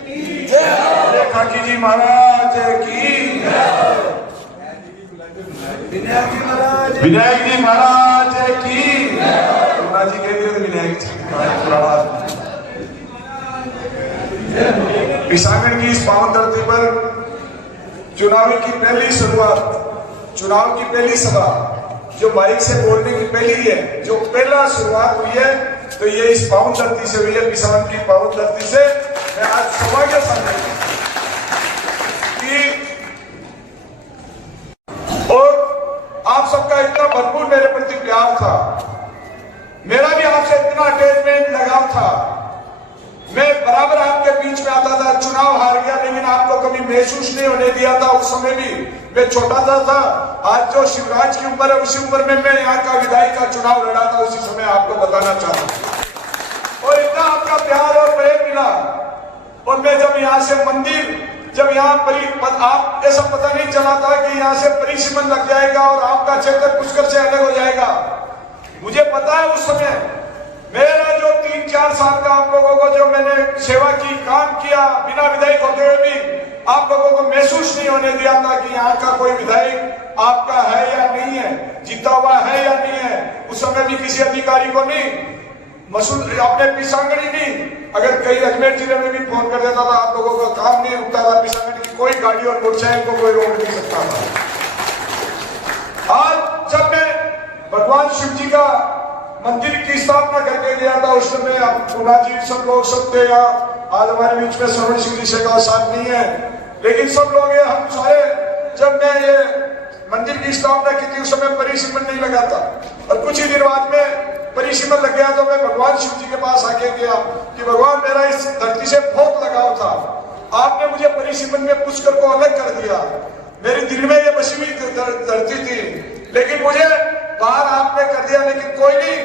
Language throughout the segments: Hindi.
की जय, खाकी जी महाराज की जय, विनायक जी महाराज की जय। जी कह दिए विनायक जी पिसांगड़ की इस पावन धरती पर चुनावी की पहली शुरुआत, चुनाव की पहली सभा जो माइक से बोलने की पहली है, जो पहला शुरुआत हुई है, तो ये इस पावन धरती से हुई है, पिसांगड़ की पावन धरती से। मैं आज सौभाग्य समझता कि और आप सबका इतना भरपूर मेरे प्रति प्यार था, मेरा भी आपसे इतना अटैचमेंट लगाव था। मैं बराबर आपके बीच में आता था, चुनाव हार गया लेकिन आपको कभी महसूस नहीं होने दिया था। उस समय भी मैं छोटा था। आज जो शिवराज की उम्र है उसी उम्र में मैं यहाँ का विधायक का चुनाव लड़ा था, उसी समय आपको बताना चाहता हूँ। और इतना आपका प्यार और प्रेम मिला। और मैं जब यहाँ से मंदिर, जब यहाँ आप ऐसा पता नहीं चला था कि यहाँ से परिसीमन लग जाएगा और आपका क्षेत्र पुष्कर से अलग हो जाएगा। मुझे पता है उस समय मेरा जो 3-4 साल का आप लोगों को जो मैंने सेवा की, काम किया, बिना विधायक होते हुए भी आप लोगों को महसूस नहीं होने दिया था कि यहाँ का कोई विधायक आपका है या नहीं है, जीता हुआ है या नहीं है। उस समय भी किसी अधिकारी को नहीं, मसूद अपने पिसांगड़ ही नहीं, अगर कई अजमेर जिले में भी फोन कर देता था, आप लोगों का काम नहीं रुकता था। पिसांगड़ की कोई गाड़ी और मोटरसाइकिल को कोई रोक नहीं सकता था। आज जब मैं भगवान शिव जी का मंदिर की स्थापना करके गया था, उस समय आप पूना जी सब लोग सब थे यहाँ। आज हमारे बीच में श्रवण सिंह जी से का साथ नहीं है, लेकिन सब लोग हैं, हम सारे। जब मैं ये मंदिर की स्थापना की थी उस समय परिसीमन नहीं लगा था, और कुछ ही दिन बाद में परिसीमन लग गया। तो मैं भगवान शिव जी के पास आके गया कि भगवान मेरा इस धरती से बहुत लगाव था, आपने मुझे परिसीमन में पुष्कर को अलग कर दिया। मेरे दिल में ये बसी हुई धरती थी, लेकिन मुझे बाहर आपने कर दिया। लेकिन कोई नहीं,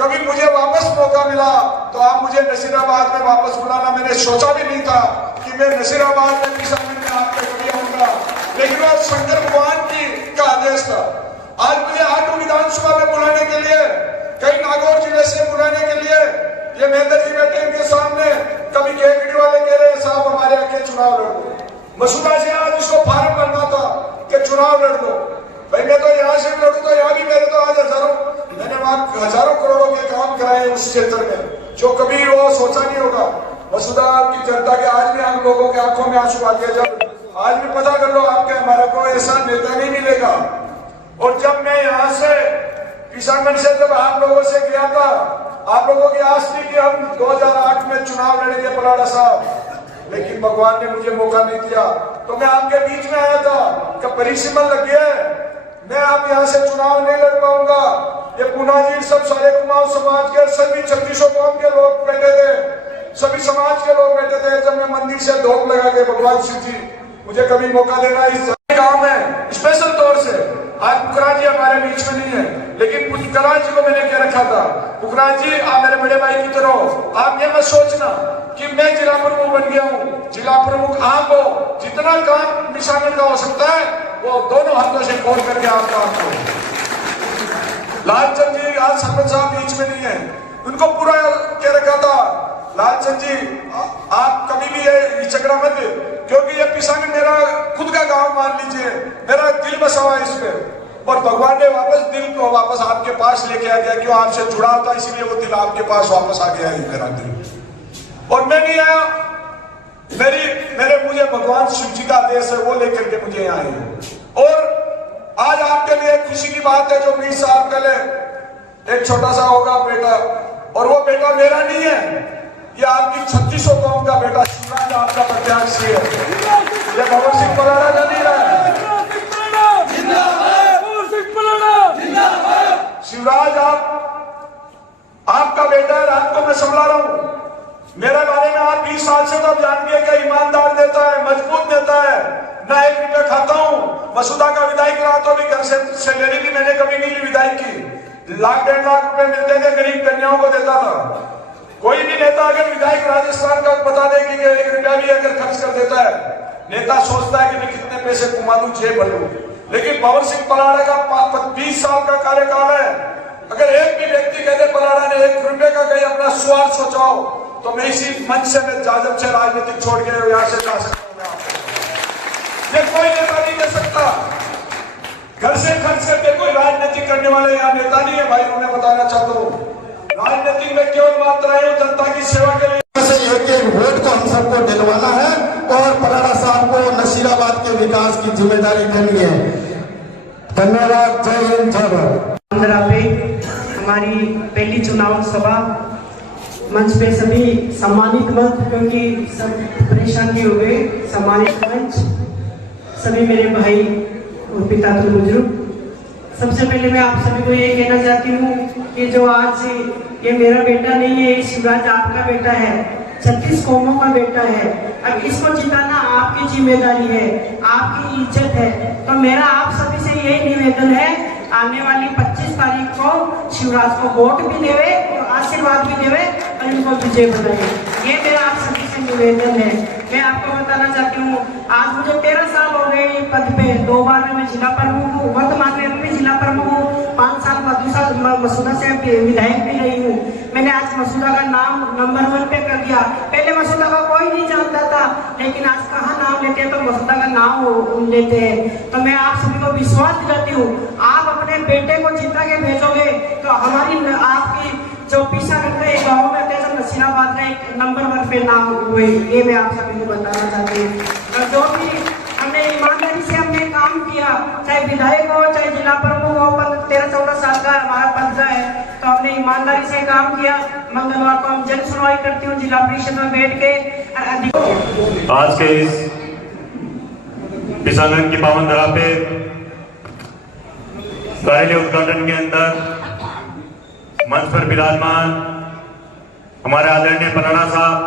कभी मुझे वापस मौका मिला तो आप मुझे नसीराबाद में वापस बुलाना। मैंने सोचा भी नहीं था कि मैं नसीराबाद में पिसांगड़ में आपके कभी आऊंगा, लेकिन वो शंकर भगवान की का आदेश था। आज मुझे आटू विधानसभा में बुलाने के लिए, कई नागौर जिले से बुलाने के लिए, ये महेंद्र जी बैठे इनके सामने, कभी केकड़ी वाले कह रहे साहब हमारे आके चुनाव लड़ दो। मसूदा से आज उसको फार्म करना था कि चुनाव लड़ दो। भाई मैं तो यहाँ से लड़ू तो यहाँ भी मेरे तो आज मैंने वहां हजारों करोड़ों के काम कराए उस क्षेत्र में, जो कभी वो सोचा नहीं होगा। मसूदा की जनता के आज भी हम लोगों के आंखों में आंसू आ गया। जब आज भी पता कर लो आपके हमारे को ऐसा नेता नहीं मिलेगा। और जब मैं यहाँ से पिसांगड़ से जब आप लोगों से गया था, आप लोगों की आस थी कि हम 2008 में चुनाव लड़ेंगे पलाड़ा साहब, लेकिन भगवान ने मुझे मौका नहीं दिया। तो मैं आपके बीच में आया था कि परिसीमन लग गया है, मैं आप यहाँ से चुनाव नहीं लड़ पाऊंगा। ये पूना जी सब सारे कुमाऊं समाज के सभी 3600 कौम के लोग बैठे थे, सभी समाज के लोग बैठे थे। जब मैं मंदिर से धोख लगा के भगवान शिव जी मुझे कभी मौका देना इस काम में स्पेशल तौर से। आज पुखराज जी हमारे बीच में नहीं है, लेकिन पुखराज जी को मैंने क्या रखा था, पुखराज जी आप मेरे बड़े भाई की तरह, आप ये मत सोचना कि मैं जिला प्रमुख बन गया हूँ। जिला प्रमुख आप हो, जितना काम पिसांगड़ का हो सकता है वो दोनों हाथों से खोल करके आप काम करो। लालचंद जी आज सरपंच साहब बीच में नहीं है, उनको पूरा क्या रखा था, लालचंद जी आप कभी भी ये झगड़ा मत, क्योंकि ये पिसांगड़ मेरा खुद का गांव मान लीजिए, मेरा दिल बसा हुआ है इस पे। और भगवान ने वापस दिल को वापस आपके पास लेके आ गया, क्यों आपसे जुड़ा था इसलिए वो दिल आपके पास वापस आ गया है मेरा दिल। और मैं नहीं आया, मेरे मुझे भगवान शिव जी का आदेश है, वो लेकर के मुझे यहाँ आए। और आज आपके लिए खुशी की बात है, जो 20 साल पहले एक छोटा सा होगा बेटा, और वो बेटा मेरा नहीं है, ये आपकी 3600 कौम का बेटा शिवराज आपका प्रत्याशी है। ये भवन सिंह पलाड़ा का नहीं है। शिवराज आपका बेटा है, रात को मैं संभला रहा हूँ। मेरे बारे में आप 20 साल से तो जान गए कि ईमानदार देता है, मजबूत देता है, ना 1 रुपया खाता हूँ। मसूदा का विधायक रहा तो भी घर से सैलरी भी मैंने कभी नहीं ली विधायक की, 1-1.5 लाख रुपए मिलते थे, गरीब कन्याओं को देता था। कोई भी नेता अगर विधायक राजस्थान का बता दे कि 1 रुपया भी अगर खर्च कर देता है, नेता सोचता है कि मैं कितने पैसे कमा दूं, जेब भर लूं। लेकिन भवन सिंह पलाड़ा का 20 साल का कार्यकाल है, अगर एक भी व्यक्ति कहते पलाड़ा ने 1 रुपये का कहीं अपना स्वार्थ सोचाओ, तो मैं इसी मंच से मैं इजाजत से राजनीतिक छोड़ के यहाँ से जा सकता हूँ। ये कोई नेता नहीं दे सकता। घर से खर्च करके कोई राजनीति करने वाले यहाँ नेता नहीं है भाई। उन्हें बताना चाहता हूँ, राजनीति में केवल मात्र है जनता की सेवा के लिए। एक वोट को हम सबको दिलवाना है और पराड़ा साहब को नसीराबाद के विकास की जिम्मेदारी करनी है। धन्यवाद। जय हिंद, जय भारत। आंध्रा पे हमारी पहली चुनाव सभा, मंच पे सभी सम्मानित मंच, क्योंकि सब परेशानी हो गए, सम्मानित मंच, सभी मेरे भाई और पिता तो बुजुर्ग, सबसे पहले मैं आप सभी को ये कहना चाहती हूँ कि जो आज ये मेरा बेटा नहीं है, शिवराज आपका बेटा है, 36 कौमों का बेटा है। अब इसको जिताना आपकी जिम्मेदारी है, आपकी इज्जत है। तो मेरा आप सभी से यही निवेदन है, आने वाली 25 तारीख को शिवराज को वोट भी देवे और आशीर्वाद भी देवे और इनको विजय बनाए। ये मेरा आप सभी से निवेदन है। मैं आपको बताना चाहती हूँ, आज मुझे 13 साल हो गए पद पे। 2 बार में मैं जिला प्रमुख हूँ, वर्तमान में भी जिला प्रमुख हूँ। 5 साल मसूदा से विधायक भी रही हूँ। मैंने आज मसूदा का नाम नंबर 1 पे कर दिया। पहले मसूदा का कोई नहीं जानता था, लेकिन आज कहाँ नाम लेते हैं तो मसूदा का नाम लेते हैं। तो मैं आप सभी को विश्वास दिलाती हूँ, आप अपने बेटे को जिता के भेजोगे तो हमारी आपकी जो पीछा करते हैं गाँव में तो नसीराबाद का एक नंबर 1 पे नाम हुए। ये मैं आप सभी को बताना चाहती हूँ। जो भी हमने ईमानदारी से हमने काम किया, चाहे विधायक हो चाहे जिला प्रमुख हो, 13-14 साल का हमारा पद का है, तो हमने ईमानदारी से काम किया। मंगलवार को हम जन सुनवाई करती हूँ जिला परिषद में बैठ के। आज के इस पिसांगन की पावन धरा पे कार्यालय उद्घाटन के अंदर मंच पर विराजमान हमारे आदरणीय पराड़ा साहब,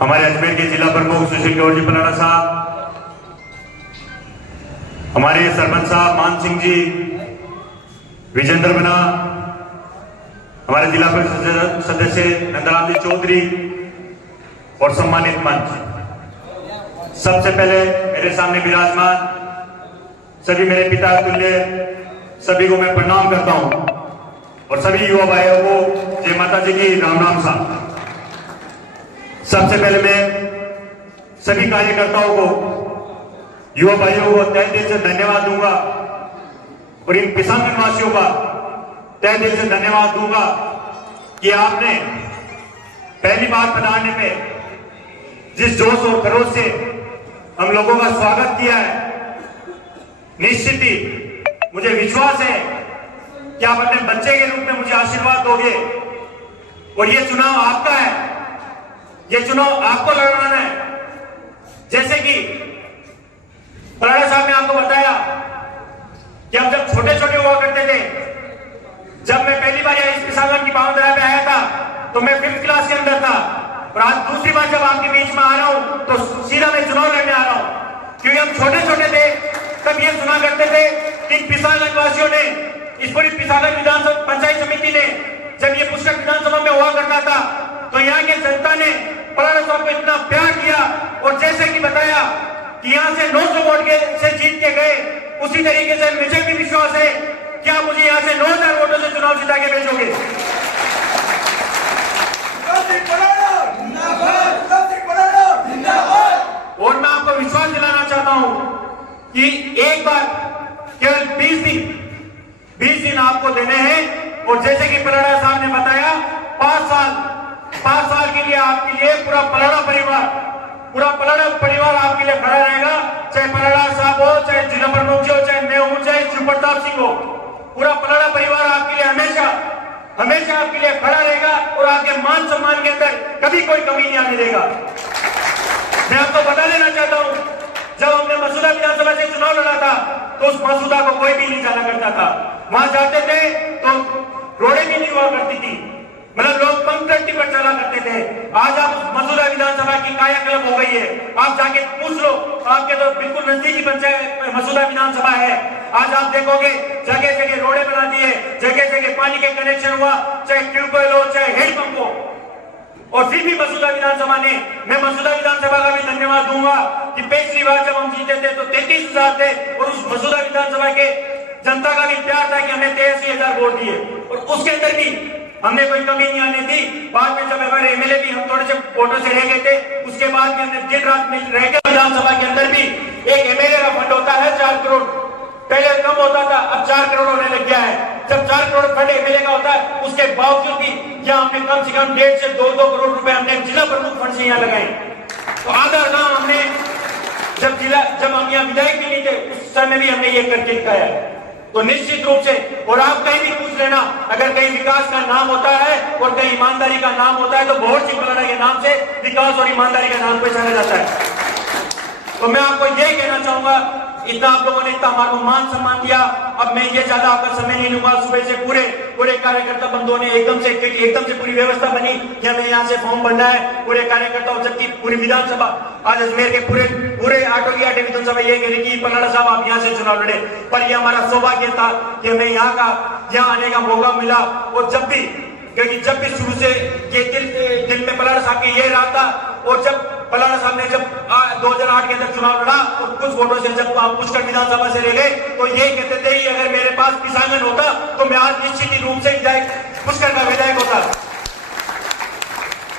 हमारे अजमेर के जिला प्रमुख सुशील गौर जी पराड़ा साहब, हमारे सरपंच साहब मान सिंह जी, विजेंद्र बना, हमारे जिला परिषद सदस्य नंदराम जी चौधरी और सम्मानित मंच। सबसे पहले मेरे सामने विराजमान सभी मेरे पिता तुल्य सभी को मैं प्रणाम करता हूं और सभी युवा भाइयों को जय माता जी की राम राम साहब। सबसे पहले मैं सभी कार्यकर्ताओं को, युवा भाइयों को तहे दिल से धन्यवाद दूंगा और इन पिसांगन वासियों का तहे दिल से धन्यवाद दूंगा कि आपने पहली बार पधारने पे जिस जोश और खरोश से हम लोगों का स्वागत किया है, निश्चित ही मुझे विश्वास है कि आप अपने बच्चे के रूप में मुझे आशीर्वाद दोगे और ये चुनाव आपका है, ये चुनाव आपको लड़वाना है। जैसे कि पराड़ा साहब ने आपको बताया कि हम जब छोटे छोटे हुआ करते थे, जब मैं पहली बार इस पिसांगन की पावन धरा पे आया था तो मैं 5th क्लास के अंदर था और आज दूसरी बार जब आपके बीच में आ रहा हूं तो सीधा मैं चुनाव लड़ने आ रहा हूं। क्योंकि हम छोटे छोटे थे तब ये सुना करते थे कि पिसांगन वासियों ने, इस पूरी पिसांगन विधानसभा पंचायत समिति ने जब ये पुस्तक विधानसभा में हुआ करता था तो यहाँ के जनता ने पराड़ा साहब को इतना प्यार किया और जैसे कि बताया कि यहाँ से 900 वोट से जीत के गए, उसी तरीके से मुझे भी विश्वास है कि आप मुझे यहाँ से 9000 वोटों से चुनाव जिता के भेजोगे। और मैं आपको विश्वास दिलाना चाहता हूं कि एक बार केवल 20 दिन आपको देने हैं और जैसे कि पराड़ा साहब ने बताया 5 साल के लिए आपके लिए पूरा पराड़ा परिवार आपके लिए खड़ा रहेगा। चाहे पराड़ा साहब हो, चाहे जिला प्रमुख जी हो, चाहे मैं हूं, चाहे शिवप्रताप सिंह हो, पूरा पराड़ा परिवार आपके लिए हमेशा आपके लिए खड़ा रहेगा और आपके मान सम्मान के अंदर कभी कोई कमी नहीं आने देगा। मैं आपको बता देना चाहता हूं, जब हमने मसूदा विधानसभा से चुनाव लड़ा था तो उस मसूदा को कोई भी नहीं जाना करता था। वहां जाते थे तो रोडें भी नहीं हुआ करती थी, मतलब लोग पंक्ति पर चला करते थे। आज आप मसूदा विधानसभा की कायाकल्प हो गई है, आप जाके पूछ लो, आपके तो बिल्कुल नजदीकी पंचायत मसूदा विधानसभा है। आज आप देखोगे जगह जगह रोडें बना दी है, जगह जगह पानी के कनेक्शन हुआ, चाहे ट्यूबवेल हो चाहे हैंडपंप हो। और फिर भी मसूदा विधानसभा ने, मैं मसूदा विधानसभा का भी धन्यवाद दूंगा कि पिछली बार जब हम जीते थे तो 33,000 थे और उस मसूदा विधानसभा के जनता का भी प्यार था कि हमें 83,000 वोट दिए और उसके अंदर भी हमने कोई कमी नहीं आने दी। बाद में जब हमारे एमएलए भी हम थोड़े से वोटों से रह गए थे, उसके बाद भी हमने दिन रात में रह गए। विधानसभा के अंदर भी एक एमएलए का फंड होता है 4 करोड़, पहले कम होता था, अब 4 करोड़ होने लग गया है। जब 4 करोड़ फंड एमएलए का होता है, उसके बावजूद भी यहाँ हमने कम से कम 1.5 से 2 करोड़ रुपए हमने जिला प्रमुख फंड से यहाँ लगाए। तो आधा काम हमने जब हम यहाँ विधायक भी नहीं थे, उस समय भी हमने ये करके दिखाया है। तो निश्चित रूप से, और आप कहीं भी पूछ लेना, अगर कहीं विकास का नाम होता है और कहीं ईमानदारी का नाम होता है, तो बहुत सिंह पलड़ा के नाम से विकास और ईमानदारी का नाम पहचाना जाता है। तो मैं आपको यही कहना चाहूंगा, इतना आप लोगों ने इतना हमारे को मान सम्मान दिया, अब मैं ये ज्यादा आपका समय नहीं लूंगा। सुबह से पूरे कार्यकर्ता बंधुओं ने एकदम से पूरी व्यवस्था बनी कि हमें यहाँ से फॉर्म भरना है। पूरे कार्यकर्ताओं, जबकि पूरी विधानसभा आज अजमेर के पूरे 8 विधानसभा ये कह रही कि पलड़ा साहब आप यहाँ से चुनाव लड़े, पर यह हमारा सौभाग्य था कि हमें यहाँ आने का मौका मिला। और क्योंकि जब भी शुरू से ये दिल में पलड़ा साहब के ये रहा था, और जब पलड़ा साहब ने जब 2008 के अंदर चुनाव लड़ा और कुछ वोटों से जब आप पुष्कर विधानसभा से रह गए, तो ये कहते थे कि अगर मेरे पास किसानगण होता तो मैं आज निश्चित ही रूप से पुष्कर का विधायक होता।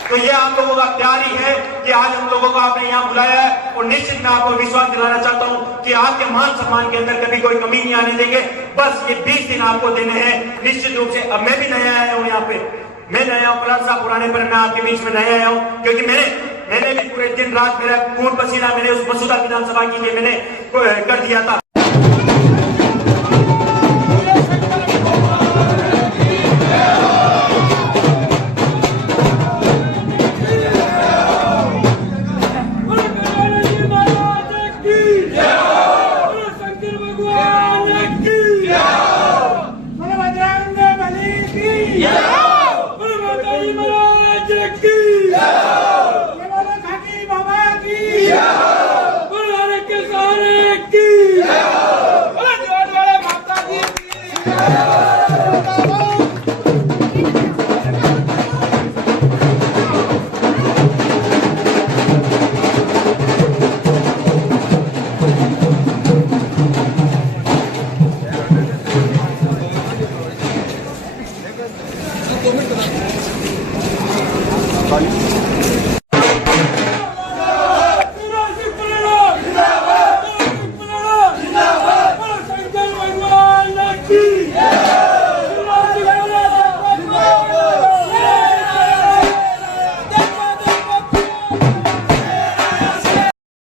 तो ये आप लोगों का प्यार ही है कि आज हम लोगों को आपने यहाँ बुलाया है, और निश्चित मैं आपको विश्वास दिलाना चाहता हूँ कि आपके मान सम्मान के अंदर कभी कोई कमी नहीं आने देंगे। बस ये 20 दिन आपको देने हैं निश्चित रूप से। अब मैं भी नया आया हूँ यहाँ पे, मैं नया हूँ, पलड़ा साहब पुराने, पर मैं आपके बीच में नया आया हूँ, क्योंकि मैंने भी पूरे दिन रात मेरा खून पसीना मैंने उस मसूदा विधानसभा के लिए मैंने कर दिया था।